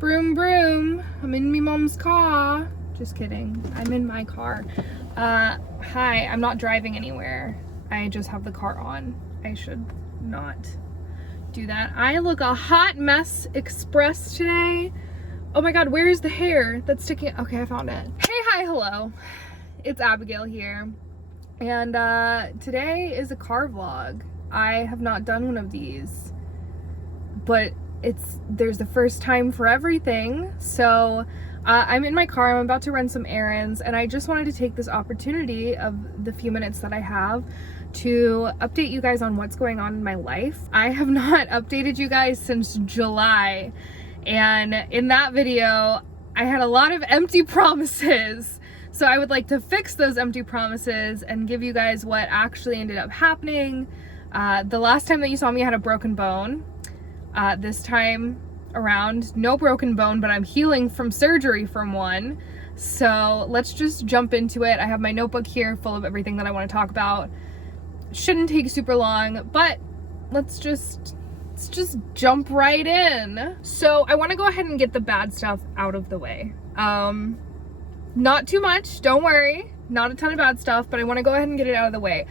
Broom, broom. I'm in me mom's car. Just kidding. I'm in my car. Hi, I'm not driving anywhere. I just have the car on. I should not do that. I look a hot mess express today. Oh my god, where is the hair that's sticking? Okay, I found it. Hey, hi, hello. It's Abigail here. And today is a car vlog. I have not done one of these, but there's the first time for everything. So I'm in my car, I'm about to run some errands, and I just wanted to take this opportunity of the few minutes that I have to update you guys on what's going on in my life. I have not updated you guys since July, and in that video I had a lot of empty promises. So I would like to fix those empty promises and give you guys what actually ended up happening. The last time that you saw me, I had a broken bone. This time around, no broken bone, but I'm healing from surgery from one. So let's just jump into it. I have my notebook here full of everything that I want to talk about. Shouldn't take super long, but let's just jump right in. So I want to go ahead and get the bad stuff out of the way. Not too much, don't worry. Not a ton of bad stuff, but I want to go ahead and get it out of the way.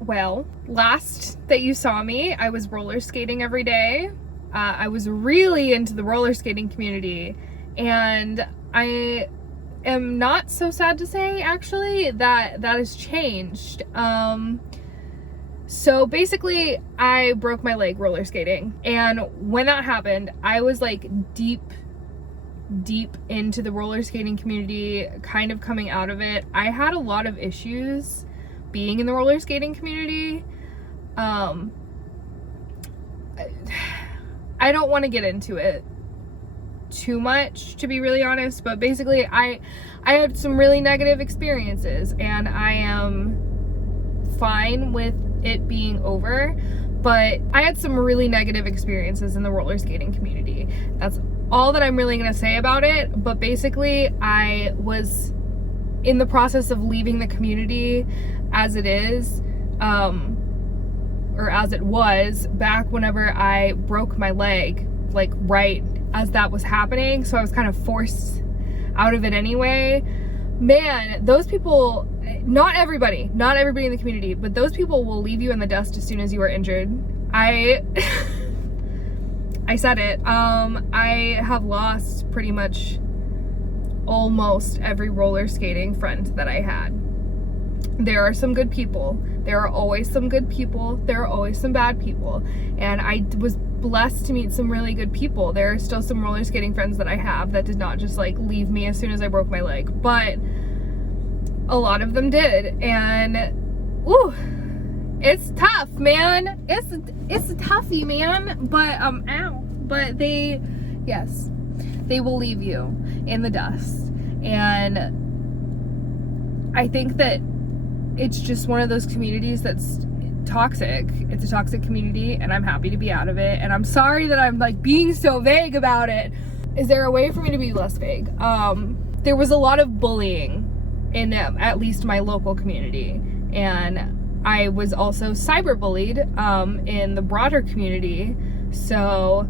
Well, last that you saw me, I was roller skating every day. I was really into the roller skating community, and I am not so sad to say, actually, that has changed. So basically, I broke my leg roller skating, and when that happened, I was like deep into the roller skating community, kind of coming out of it. I had a lot of issues being in the roller skating community. I don't want to get into it too much, to be really honest, but basically I had some really negative experiences, and I am fine with it being over, but I had some really negative experiences in the roller skating community. That's all that I'm really going to say about it. But basically, I was in the process of leaving the community as it is, or as it was back whenever I broke my leg, like right as that was happening. So I was kind of forced out of it anyway. Man, those people, not everybody in the community, but those people will leave you in the dust as soon as you are injured. I said it. I have lost pretty much almost every roller skating friend that I had. There are some good people. There are always some good people. There are always some bad people. And I was blessed to meet some really good people. There are still some roller skating friends that I have that did not just like leave me as soon as I broke my leg, but a lot of them did. And ooh, it's tough, man. It's a toughie, man. But ow. But they will leave you in the dust. And I think that it's just one of those communities that's toxic. It's a toxic community, and I'm happy to be out of it. And I'm sorry that I'm like being so vague about it. Is there a way for me to be less vague? There was a lot of bullying in at least my local community, and I was also cyberbullied in the broader community. So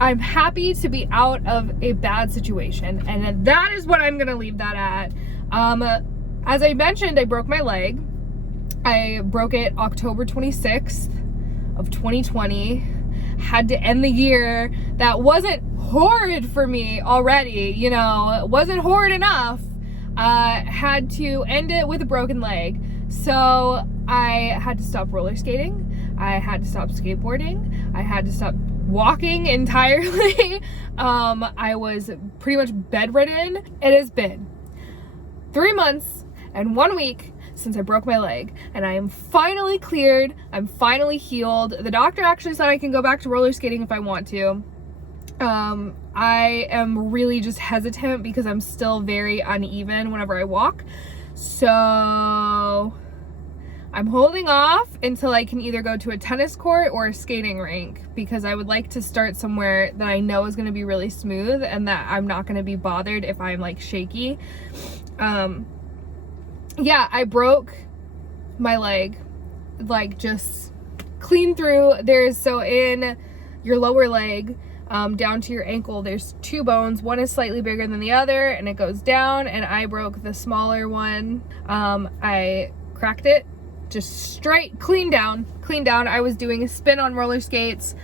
I'm happy to be out of a bad situation, and that is what I'm gonna leave that at. As I mentioned, I broke my leg. I broke it October 26th of 2020. Had to end the year. That wasn't horrid for me already, you know, it wasn't horrid enough. Had to end it with a broken leg. So I had to stop roller skating. I had to stop skateboarding. I had to stop walking entirely. I was pretty much bedridden. It has been 3 months and 1 week since I broke my leg, and I am finally cleared. I'm finally healed. The doctor actually said I can go back to roller skating if I want to. I am really just hesitant because I'm still very uneven whenever I walk. So I'm holding off until I can either go to a tennis court or a skating rink, because I would like to start somewhere that I know is going to be really smooth and that I'm not going to be bothered if I'm like shaky. Yeah, I broke my leg like just clean through. So in your lower leg, down to your ankle, there's 2 bones. One is slightly bigger than the other, and it goes down, and I broke the smaller one. I cracked it, just straight, clean down. I was doing a spin on roller skates,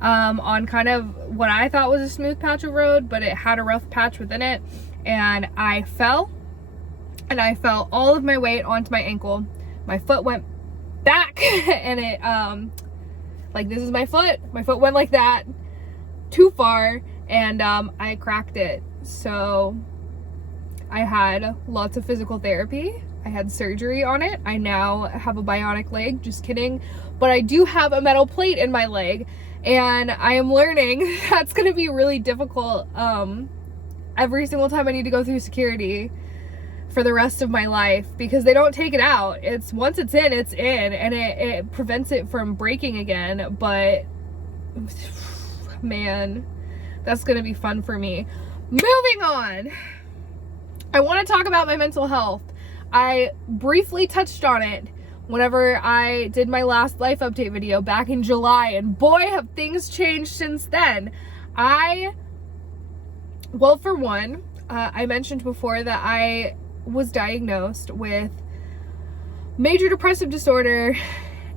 on kind of what I thought was a smooth patch of road, but it had a rough patch within it, and I fell, and I fell all of my weight onto my ankle. My foot went back, and it, like, this is my foot went like that, too far, and I cracked it. So I had lots of physical therapy. I had surgery on it. I now have a bionic leg, just kidding, but I do have a metal plate in my leg, and I am learning that's gonna be really difficult every single time I need to go through security for the rest of my life, because they don't take it out. It's once it's in, and it prevents it from breaking again. But man, that's gonna be fun for me. Moving on, I want to talk about my mental health. I briefly touched on it whenever I did my last life update video back in July, and boy, have things changed since then. Well, for one, I mentioned before that I was diagnosed with major depressive disorder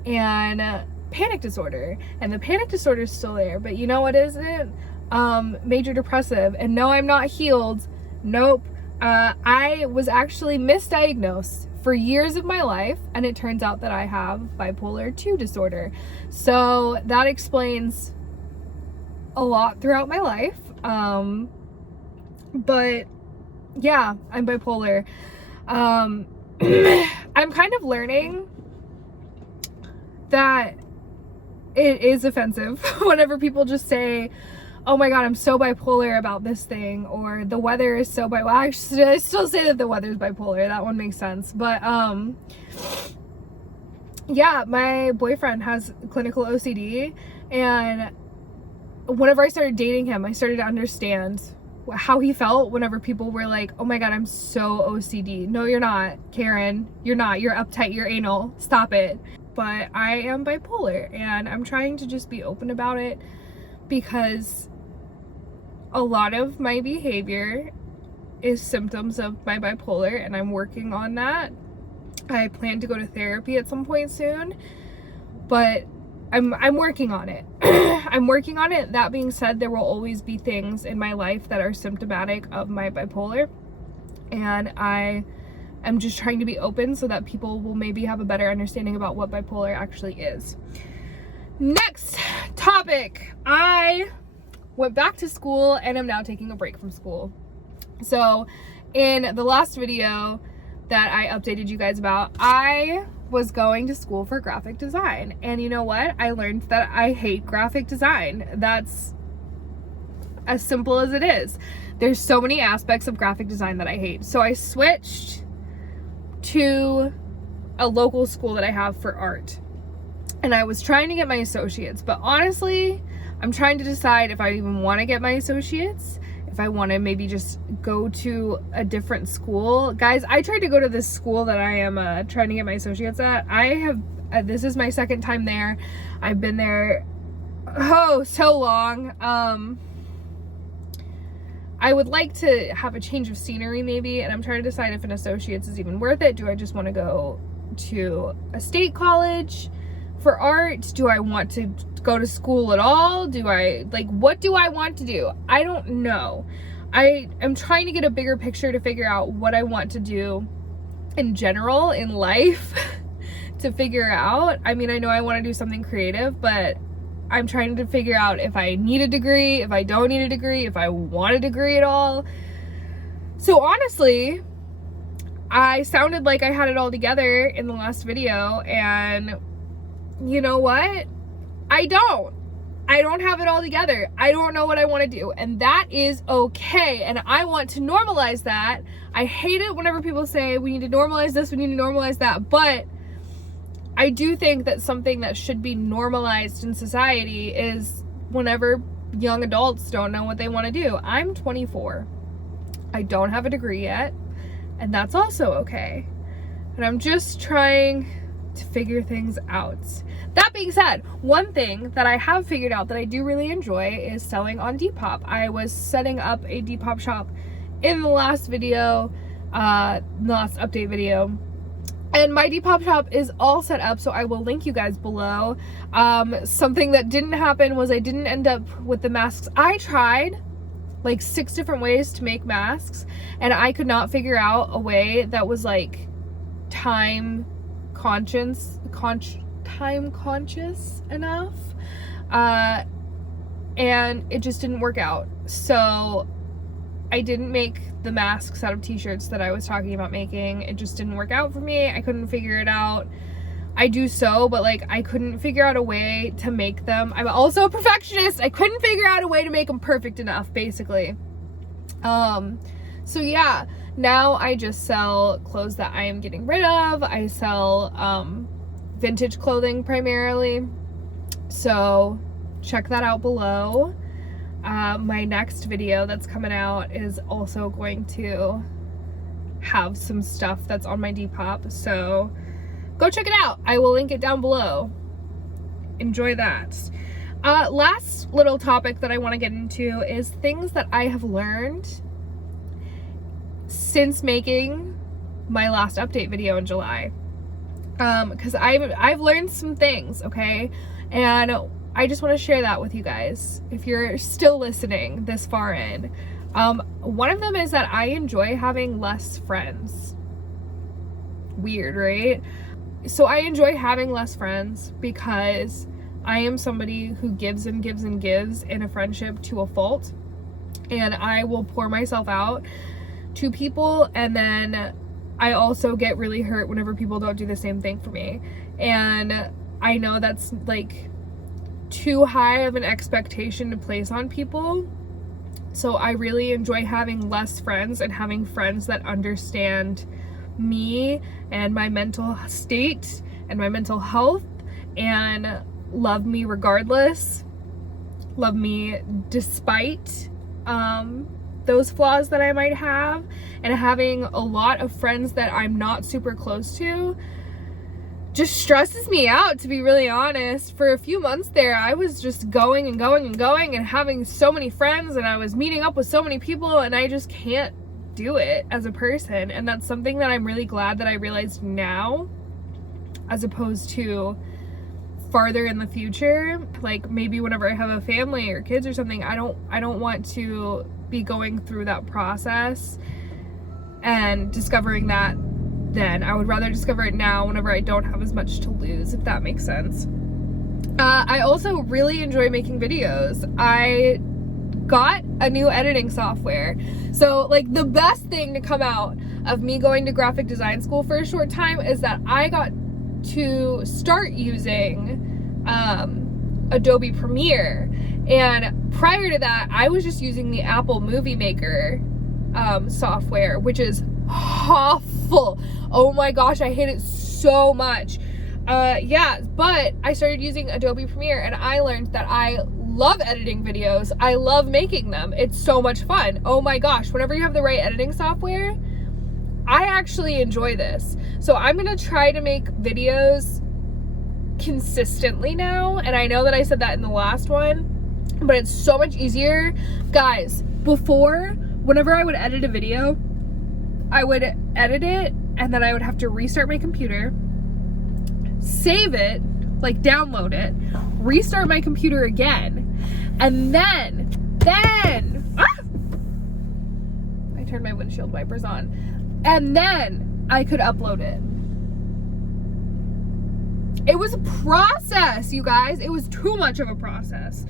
and panic disorder, and the panic disorder is still there, but you know what isn't? Major depressive. And no, I'm not healed. Nope. I was actually misdiagnosed for years of my life, and it turns out that I have bipolar 2 disorder. So that explains a lot throughout my life. But yeah, I'm bipolar. I'm kind of learning that it is offensive whenever people just say, oh my god, I'm so bipolar about this thing, or the weather is so bipolar. Actually, I still say that the weather's bipolar. That one makes sense. But yeah, my boyfriend has clinical OCD, and whenever I started dating him, I started to understand how he felt whenever people were like, oh my god, I'm so OCD. No, you're not, Karen. You're not. You're uptight. You're anal. Stop it. But I am bipolar, and I'm trying to just be open about it, because a lot of my behavior is symptoms of my bipolar, and I'm working on that. I plan to go to therapy at some point soon, but I'm working on it. I'm working on it. That being said, there will always be things in my life that are symptomatic of my bipolar, and I am just trying to be open so that people will maybe have a better understanding about what bipolar actually is. Next topic. I went back to school and I'm now taking a break from school. So in the last video that I updated you guys about, I was going to school for graphic design, and you know what? I learned that I hate graphic design. That's as simple as it is. There's so many aspects of graphic design that I hate. So I switched to a local school that I have for art, and I was trying to get my associates, but honestly, I'm trying to decide if I even want to get my associates, if I want to maybe just go to a different school. Guys, I tried to go to this school that I am trying to get my associates at. I have, this is my second time there. I've been there, oh, so long. I would like to have a change of scenery maybe, and I'm trying to decide if an associate's is even worth it. Do I just want to go to a state college for art? Do I want to go to school at all? Do I, like, what do I want to do? I don't know. I am trying to get a bigger picture to figure out what I want to do in general in life to figure out. I mean, I know I want to do something creative, but I'm trying to figure out if I need a degree, if I don't need a degree, if I want a degree at all. So honestly, I sounded like I had it all together in the last video, and you know what? I don't have it all together. I don't know what I want to do, and that is okay, and I want to normalize that. I hate it whenever people say we need to normalize this, we need to normalize that, but I do think that something that should be normalized in society is whenever young adults don't know what they want to do. I'm 24. I don't have a degree yet, and that's also okay. And I'm just trying to figure things out. That being said, one thing that I have figured out that I do really enjoy is selling on Depop. I was setting up a Depop shop in the last video, the last update video. And my Depop shop is all set up, so I will link you guys below. Something that didn't happen was I didn't end up with the masks. I tried like 6 different ways to make masks, and I could not figure out a way that was like time conscious enough. And it just didn't work out. So I didn't make the masks out of t-shirts that I was talking about making. It just didn't work out for me. I couldn't figure it out. I do sew, but like I couldn't figure out a way to make them. I'm also a perfectionist. I couldn't figure out a way to make them perfect enough, basically. So yeah, now I just sell clothes that I am getting rid of. I sell vintage clothing primarily. So check that out below. My next video that's coming out is also going to have some stuff that's on my Depop, so go check it out. I will link it down below. Enjoy that. Last little topic that I want to get into is things that I have learned since making my last update video in July. Because I've learned some things, okay? And I just want to share that with you guys if you're still listening this far in. One of them is that I enjoy having less friends. Weird, right? So I enjoy having less friends because I am somebody who gives and gives and gives in a friendship to a fault. And I will pour myself out to people, and then I also get really hurt whenever people don't do the same thing for me. And I know that's like too high of an expectation to place on people. So I really enjoy having less friends and having friends that understand me and my mental state and my mental health and love me regardless, love me despite those flaws that I might have. And having a lot of friends that I'm not super close to just stresses me out, to be really honest. For a few months there, I was just going and going and going and having so many friends, and I was meeting up with so many people, and I just can't do it as a person. And that's something that I'm really glad that I realized now, as opposed to farther in the future. Like maybe whenever I have a family or kids or something, I don't want to be going through that process and discovering that then. I would rather discover it now whenever I don't have as much to lose, if that makes sense. I also really enjoy making videos. I got a new editing software. So like the best thing to come out of me going to graphic design school for a short time is that I got to start using Adobe Premiere. And prior to that, I was just using the Apple Movie Maker software, which is awful. Oh my gosh, I hate it so much. Yeah, but I started using Adobe Premiere, and I learned that I love editing videos. I love making them. It's so much fun. Oh my gosh, whenever you have the right editing software, I actually enjoy this. So I'm gonna try to make videos consistently now, and I know that I said that in the last one, but it's so much easier. Guys, before, whenever I would edit a video, I would edit it, and then I would have to restart my computer, save it, like download it, restart my computer again, and then I turned my windshield wipers on, and then I could upload it. It was a process, you guys. It was too much of a process.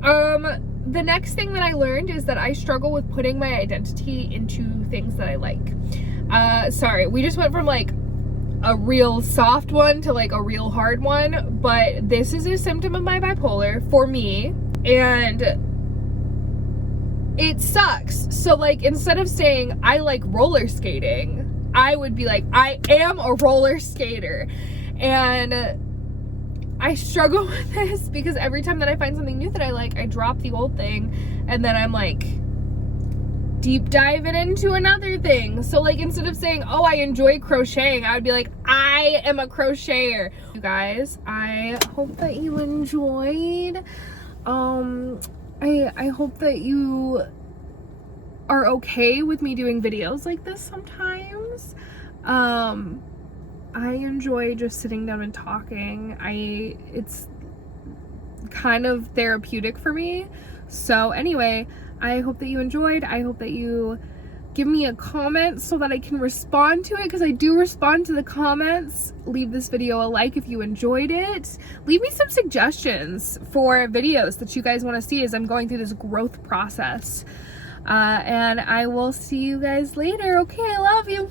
The next thing that I learned is that I struggle with putting my identity into things that I like. Sorry, we just went from like a real soft one to like a real hard one, but this is a symptom of my bipolar for me, and it sucks. So like, instead of saying I like roller skating, I would be like, I am a roller skater. And I struggle with this because every time that I find something new that I like, I drop the old thing, and then I'm like, deep dive it into another thing. So like instead of saying, oh, I enjoy crocheting, I would be like, I am a crocheter. You guys, I hope that you enjoyed. I hope that you are okay with me doing videos like this sometimes. I enjoy just sitting down and talking. It's kind of therapeutic for me. So anyway, I hope that you enjoyed. I hope that you give me a comment so that I can respond to it, because I do respond to the comments. Leave this video a like if you enjoyed it. Leave me some suggestions for videos that you guys want to see as I'm going through this growth process. And I will see you guys later. Okay, I love you.